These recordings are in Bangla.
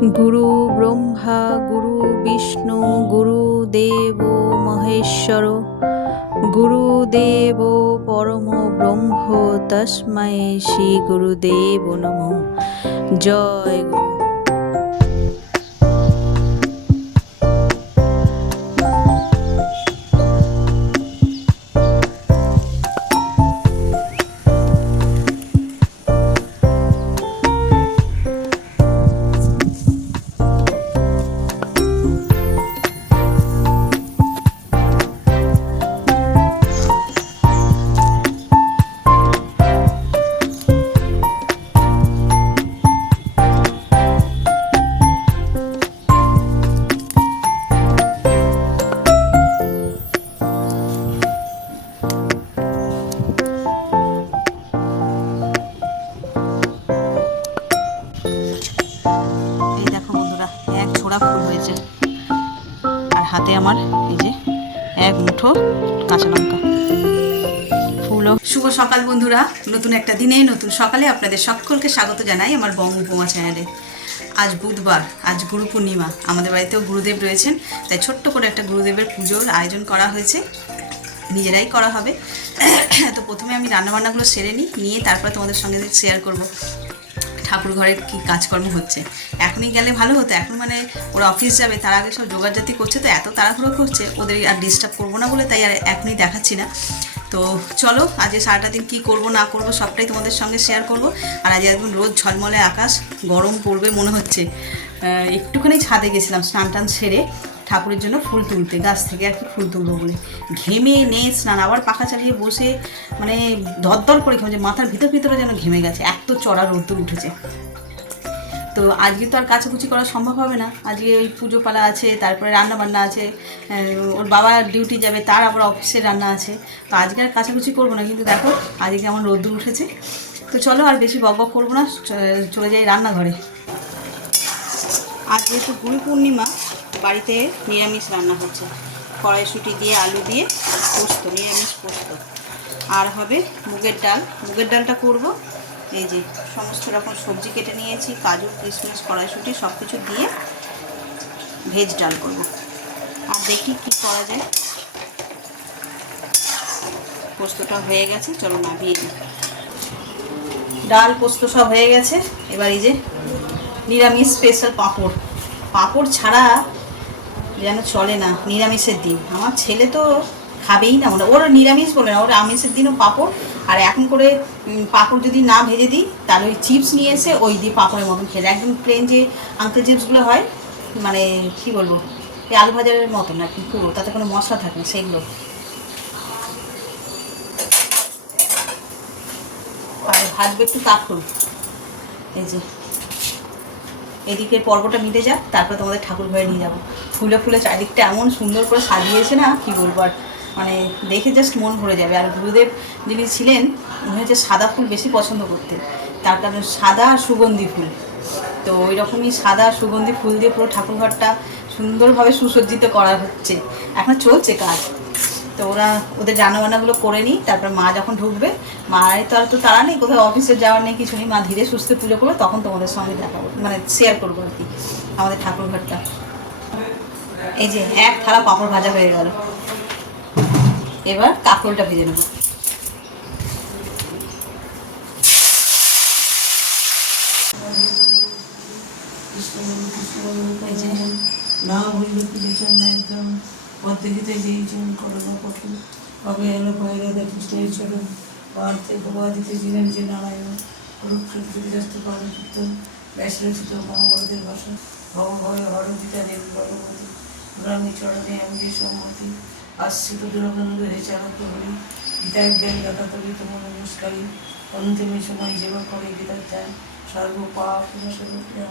গুরু ব্রহ্মা গুরু বিষ্ণু গুরুদেব মহেশ্বর গুরুদেব পরম ব্রহ্ম তস্मै শ্রী গুরুদেব নমঃ। জয় গুরু। এই দেখো বন্ধুরা, এক ছোড়া ফুল হয়েছে, আর হাতে আমার এই যে এক মুঠো কাঁচা লঙ্কা ফুলও। শুভ সকাল বন্ধুরা, নতুন একটা দিনে নতুন সকালে আপনাদের সকলকে স্বাগত জানাই আমার বঙ্গ উপমা চ্যানেলে। আজ বুধবার, আজ গুরু পূর্ণিমা, আমাদের বাড়িতেও গুরুদেব রয়েছেন, তাই ছোট্ট করে একটা গুরুদেবের পুজোর আয়োজন করা হয়েছে, নিজেরাই করা হবে। তো প্রথমে আমি রান্নাবান্নাগুলো সেরে নিয়ে তারপরে তোমাদের সঙ্গে শেয়ার করব ঠাকুর ঘরে কী কাজকর্ম হচ্ছে। এখনই গেলে ভালো হতো, এখন মানে ওরা অফিস যাবে, তার আগে সব জোগাড়জাতি করছে, তো এত তাড়াহুড়ো করছে, ওদের আর ডিস্টার্ব করবো না বলে তাই আর এখনই দেখাচ্ছি না। তো চলো, আজ সারাটা দিন কী করবো না করবো সবটাই তোমাদের সঙ্গে শেয়ার করব। আর আজ একদম রোদ ঝলমলে আকাশ, গরম পড়বে মনে হচ্ছে। একটুখানি ছাদে গেছিলাম স্নান টান সেরে ঠাকুরের জন্য ফুল তুলতে, গাছ থেকে আর কি ফুল তুলবো বলে, ঘেমে স্নান, আবার পাখা চালিয়ে বসে মানে দরদর করে ঘেমে, মাথার ভিতরে যেন ঘেমে গেছে, এত চড়া রোদ্দুর উঠেছে। তো আজকে তো আর কাচাকুচি করা সম্ভব হবে না, আজকে ওই পুজো পালা আছে, তারপরে রান্না বান্না আছে, ওর বাবা ডিউটি যাবে, তার আবার অফিসের রান্না আছে, তো আজকে আর কাচাকুচি করবো না। কিন্তু দেখো আজকে কেমন রোদ্দুর উঠেছে। তো চলো আর বেশি বক বক করবো না, চলে যাই রান্নাঘরে। আজ যেহেতু গুরু পূর্ণিমা, বাড়িতে নিরামিষ রান্না হচ্ছে, কড়াইশুঁটি দিয়ে আলু দিয়ে পোস্ত, নিরামিষ পোস্ত, আর হবে মুগের ডাল। মুগের ডালটা করব, এই যে সমস্ত রকম সবজি কেটে নিয়েছি, কাজু কিশমিশ কড়াইশুঁটি সব কিছু দিয়ে ভেজ ডাল করব। আর দেখি কি করা যায়। পোস্তটা হয়ে গেছে, চলো নামিয়ে দিই। ডাল পোস্ত সব হয়ে গেছে, এবার এই যে নিরামিষ স্পেশাল পাঁপড়। পাঁপড় ছাড়া যেন চলে না নিরামিষের দিন। আমার ছেলে তো খাবেই না, ওর নিরামিষ বলে না, ওর আমিষের দিনও পাঁপড়। আর এখন করে পাঁপড় যদি না ভেজে দিই, তাহলে ওই চিপস নিয়ে এসে ওই দিয়ে পাঁপড়ের মতন খেলে, একদম প্লেন যে আঙ্কেল চিপসগুলো হয়, মানে কী বলবো, এই আলু ভাজারের মতন আর কি, পুরো তাতে কোনো মশলা থাকে না সেগুলো। আর ভাজবে একটু কাঁকরোল। এই যে এদিকের পর্বটা মিটে যাক, তারপরে তোমাদের ঠাকুর ঘরে নিয়ে যাবো। ফুলে ফুলে চারিদিকটা এমন সুন্দর করে সাজিয়েছে না, কি বলবো আর, মানে দেখে জাস্ট মন ভরে যাবে। আর গুরুদেব যিনি ছিলেন, উনি হচ্ছে সাদা ফুল বেশি পছন্দ করতেন, তার কারণে সাদা সুগন্ধি ফুল। তো ওই রকমই সাদা সুগন্ধি ফুল দিয়ে পুরো ঠাকুরঘরটা সুন্দরভাবে সুসজ্জিত করা হচ্ছে, এখন চলছে কাজ। তো ওদের রান্নাবান্নাগুলো করে নিই, তারপর মা যখন ঢুকবে, মায়ের তো আর তো তাড়া নেই, কোথাও অফিসে যাওয়ার নেই, কিছু নেই, মা ধীরে সুস্থে পুজো করবে, তখন তোমাদের সঙ্গে দেখাবো, মানে শেয়ার করবো আর কি আমাদের ঠাকুরঘরটা। এই যে এক থালা পাঁপড় ভাজা হয়ে গেল, এবার কাঁকরোলটা ভেজে নেব। না হইলে পুজোচন একদম অর্ধেকিতে যেইজন করোনা কঠোর হবে এলো বাইরে দেখতে চলুন পার্থে ভবাদিতে জিনে নিজে নারায়ণ রূপসুদ্ধ পারযুক্ত ব্যাসরচিত মহাবরদের ভাষা ভবভয় হরদিতা দেবী ভগবতী গ্রামী চরণে আমি সম্মতি আশ্রিত দুরগন্ধ হে চালক হরি গীতাজ্ঞান দাতা কবি তোমার নমস্কারী অন্তিম সময় যেবা করে গীতার ধ্যান সর্বপাপ সর্বক্রিয়া।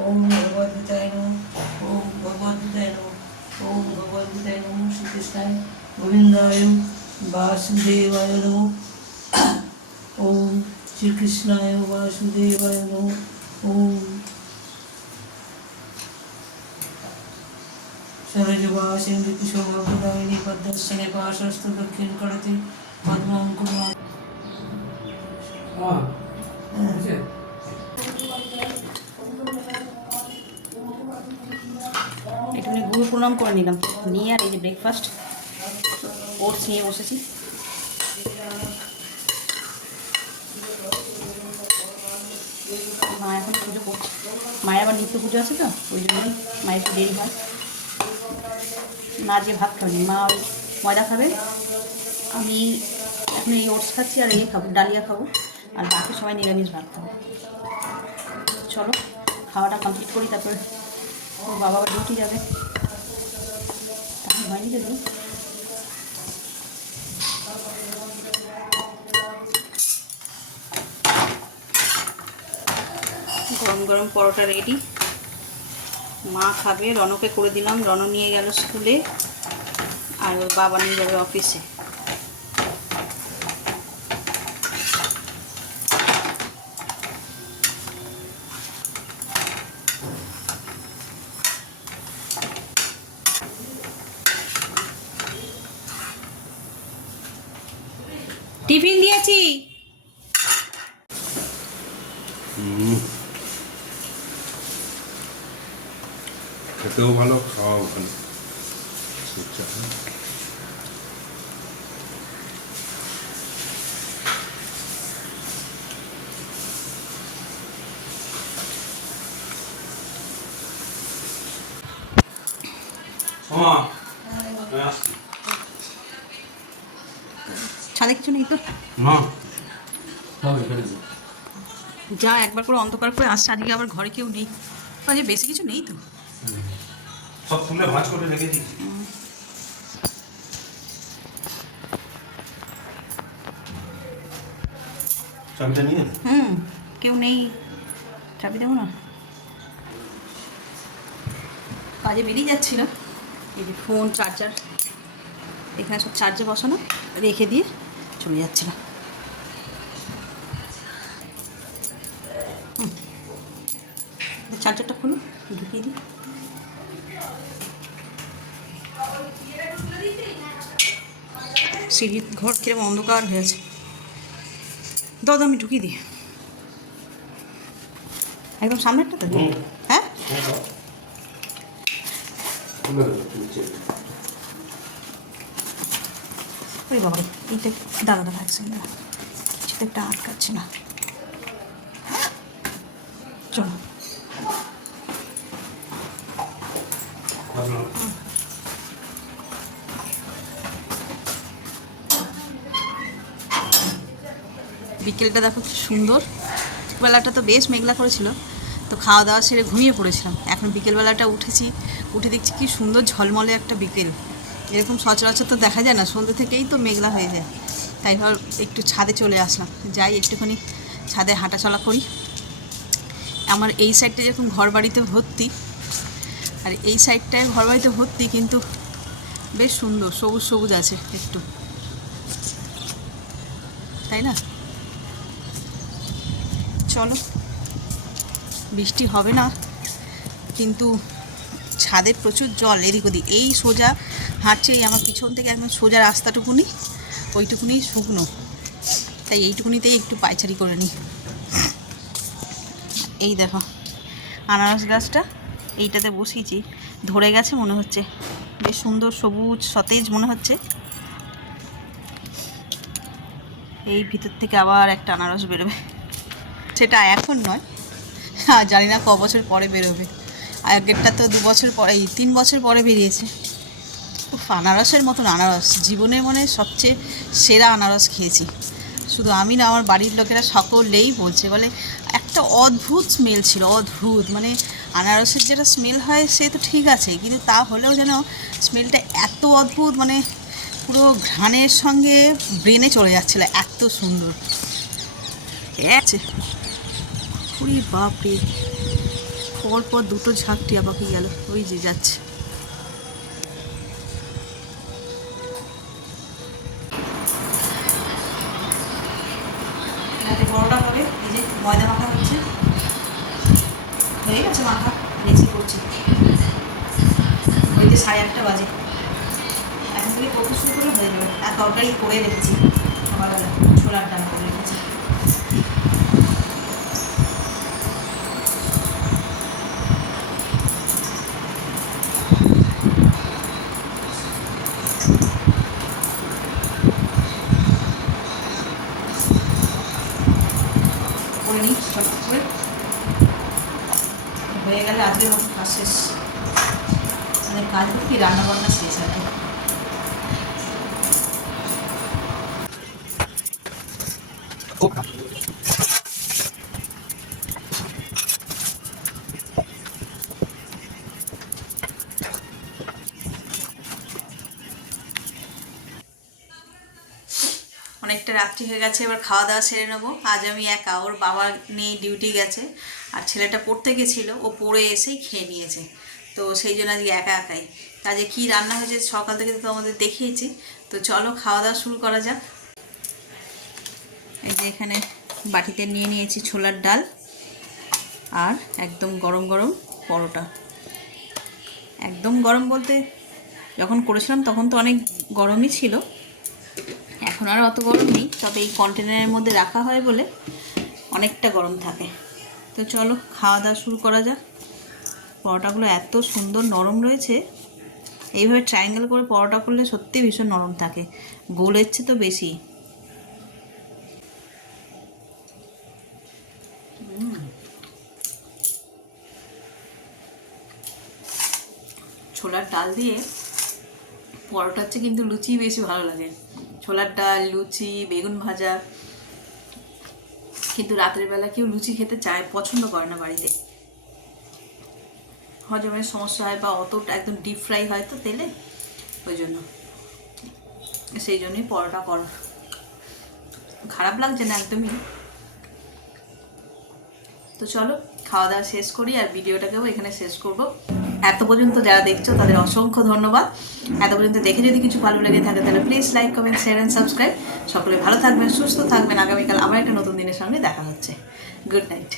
ওম ভগবদ্গীতায় নমঃ। ওম ভগবদ্গীতায় নমঃ। ওম ভগবদ্গীতায় নমঃ। শ্রীকৃষ্ণায় গোবিন্দায় বাসুদেবায় নমঃ। ওম শ্রীকৃষ্ণায় বাসুদেবায় নমঃ। ওম সরজবাসিন ঋতুসৌভাগ্যদায়িনী পদ্মশ্রেণী পাশস্ত দক্ষিণ করতে পদ্মাঙ্কুর। গুরু প্রণাম করে নিলাম, নিয়ে আর এই যে ব্রেকফাস্ট ওটস নিয়ে বসেছি। মা এখন পুজো করছে, মায়ের আবার নিত্য পুজো আছে তো ওই জন্যই মায়ের একটু দেরি হয়। মা যে ভাত খাবেনি, মা ওই ময়দা খাবে, আমি এখন এই ওটস খাচ্ছি আর এই খাবো, ডালিয়া খাবো, আর বাকি সবাই নিরামিষ ভাত খাবো। চলো খাওয়াটা কমপ্লিট করি, তারপর ওর বাবা আবার ডিউটি যাবে। তখন হয়নি যদি গরম গরম পরোটা রেডি, মা খাবে, রনকে করে দিলাম, রন নিয়ে গেল স্কুলে, আর ওর বাবা নিয়ে যাবে অফিসে। টিফিন দিয়েছি। খেতেও ভালো, খাওয়াও ভালো। ছাদে কিছু নেই তো? না, যা একবার করে অন্ধকার করে আসছে, আজকে আবার ঘরে কেউ নেই, আজকে বেশি কিছু নেই তো। সব তুলে ভাঁজ করে রেখে দিয়েছি। চাবিটা নিয়ে নে। কেউ নেই, চাবি দেবো না। কাজে বেরিয়ে যাচ্ছি না, এই যে ফোন চার্জার এখানে সব চার্জে বসানো, রেখে দিয়ে চলে যাচ্ছিলাম। চার্জারটা খুলো, ঢুকিয়ে দিই। সিঁড়ির ঘর কিরকম অন্ধকার হয়েছে, দাদা আমি ঢুকিয়ে দিই। একদম সামনেরটা তো? হ্যাঁ ওই বাবা, এইটা দাদা দাদা একসাথে না, সেটা একটা আটকাচ্ছে না। চলো বিকেলটা দেখো কি সুন্দর, বেলাটা তো বেশ মেঘলা করেছিল, তো খাওয়া দাওয়া সেরে ঘুমিয়ে পড়েছিলাম। এখন বিকেলবেলাটা উঠেছি, উঠে দেখছি কি সুন্দর ঝলমলে একটা বিকেল, এরকম সচরাচর তো দেখা যায় না, সন্ধ্যে থেকেই তো মেঘলা হয়ে যায়। তাই ধর একটু ছাদে চলে আসলাম, যাই একটুখানি ছাদে হাঁটাচলা করি। আমার এই সাইডটা যেরকম ঘর বাড়িতে ভর্তি, আর এই সাইডটায় ঘর বাড়িতে ভর্তি, কিন্তু বেশ সুন্দর সবুজ সবুজ আছে একটু, তাই না? চলো, বৃষ্টি হবে না, কিন্তু ছাদের প্রচুর জল এদিক ওদিক, এই সোজা হাঁটছে, এই আমার পিছন থেকে একদম সোজা রাস্তাটুকুনি, ওইটুকুনি শুকনো, তাই এইটুকুনিতেই একটু পায়চারি করে নিই। এই দেখো আনারস গাছটা, এইটাতে বসিয়েছি, ধরে গেছে মনে হচ্ছে, বেশ সুন্দর সবুজ সতেজ মনে হচ্ছে। এই ভিতর থেকে আবার একটা আনারস বেরোবে, সেটা এখন নয়, জানি না ক বছর পরে বেরোবে। আগেরটা তো 2 বছর পরে, 3 বছর পরে বেরিয়েছে। আনারসের মতন আনারস জীবনে মনে সবচেয়ে সেরা আনারস খেয়েছি। শুধু আমি না, আমার বাড়ির লোকেরা সকলেই বলছে, বলে একটা অদ্ভুত স্মেল ছিল, অদ্ভুত, মানে আনারসের যেটা স্মেল হয় সে তো ঠিক আছে, কিন্তু তা হলেও যেন স্মেলটা এত অদ্ভুত, মানে পুরো ঘ্রাণের সঙ্গে ব্রেনে চলে যাচ্ছিলো, এত সুন্দর আছে। পুরি বাপরে, পরপর 2টো ঝাঁক টিয়া পাখি গেল, ওই যে যাচ্ছে। বড়টা হবে, এই যে ময়দা মাখা হচ্ছে, হয়ে গেছে মাখা, মিক্সি করছি, ওইতে 8:30 বাজে, এখন থেকে করতে শুরু করলে হয়ে যাবে। আর তরকারি করে রেখেছি সকালবেলা, ছোলার ডাল করে রেখেছি। করে নিই চট করে, হয়ে গেলে আজকের মতো কাজ শেষ। মানে কাজ কি রান্না বান্না শেষ আর কি। অনেকটা রাত্রি হয়ে গেছে, এবার খাওয়া দাওয়া সেরে নেবো। আজ আমি একা, ওর বাবা নেই, ডিউটি গেছে, আর ছেলেটা পড়তে গেছিলো, ও পড়ে এসেই খেয়ে নিয়েছে, তো সেই জন্য আজকে একা একাই। কাজে কী রান্না হয়েছে সকাল থেকে তো আমাদের দেখিয়েছি, তো চলো খাওয়া দাওয়া শুরু করা যাক। এই যে এখানে বাটিতে নিয়ে নিয়েছি ছোলার ডাল আর একদম গরম গরম পরোটা। একদম গরম বলতে যখন করেছিলাম তখন তো অনেক গরমই ছিল, এখন আর অত গরম নেই, তবে এই কন্টেনারের মধ্যে রাখা হয় বলে অনেকটা গরম থাকে। তো চলো খাওয়া দাওয়া শুরু করা যাক। পরোটাগুলো এত সুন্দর নরম রয়েছে, এইভাবে ট্রায়াঙ্গেল করে পরোটা করলে সত্যি ভীষণ নরম থাকে, গোলের চেয়ে তো বেশি। ছোলার ডাল দিয়ে পরোটা হচ্ছে কিন্তু লুচি বেশি ভালো লাগে। ছোলার ডাল, লুচি, বেগুন ভাজা, কিন্তু রাতের বেলা কেউ লুচি খেতে চায়, পছন্দ করে না বাড়িতে, হজমের সমস্যা হয় বা অতটা একদম ডিপ ফ্রাই হয় তো তেলে, ওই জন্য, সেই জন্যই পরোটা করা। খারাপ লাগছে না একদমই। তো চলো খাওয়া দাওয়া শেষ করি, আর ভিডিওটাকেও এখানে শেষ করব। এত পর্যন্ত যারা দেখছো তাদের অসংখ্য ধন্যবাদ। এত পর্যন্ত দেখে যদি কিছু ভালো লেগে থাকে তাহলে please like, comment, share and subscribe. সকলে ভালো থাকবেন, সুস্থ থাকবেন। আগামীকাল আবার একটা নতুন দিনের সঙ্গে দেখা হচ্ছে। Good night.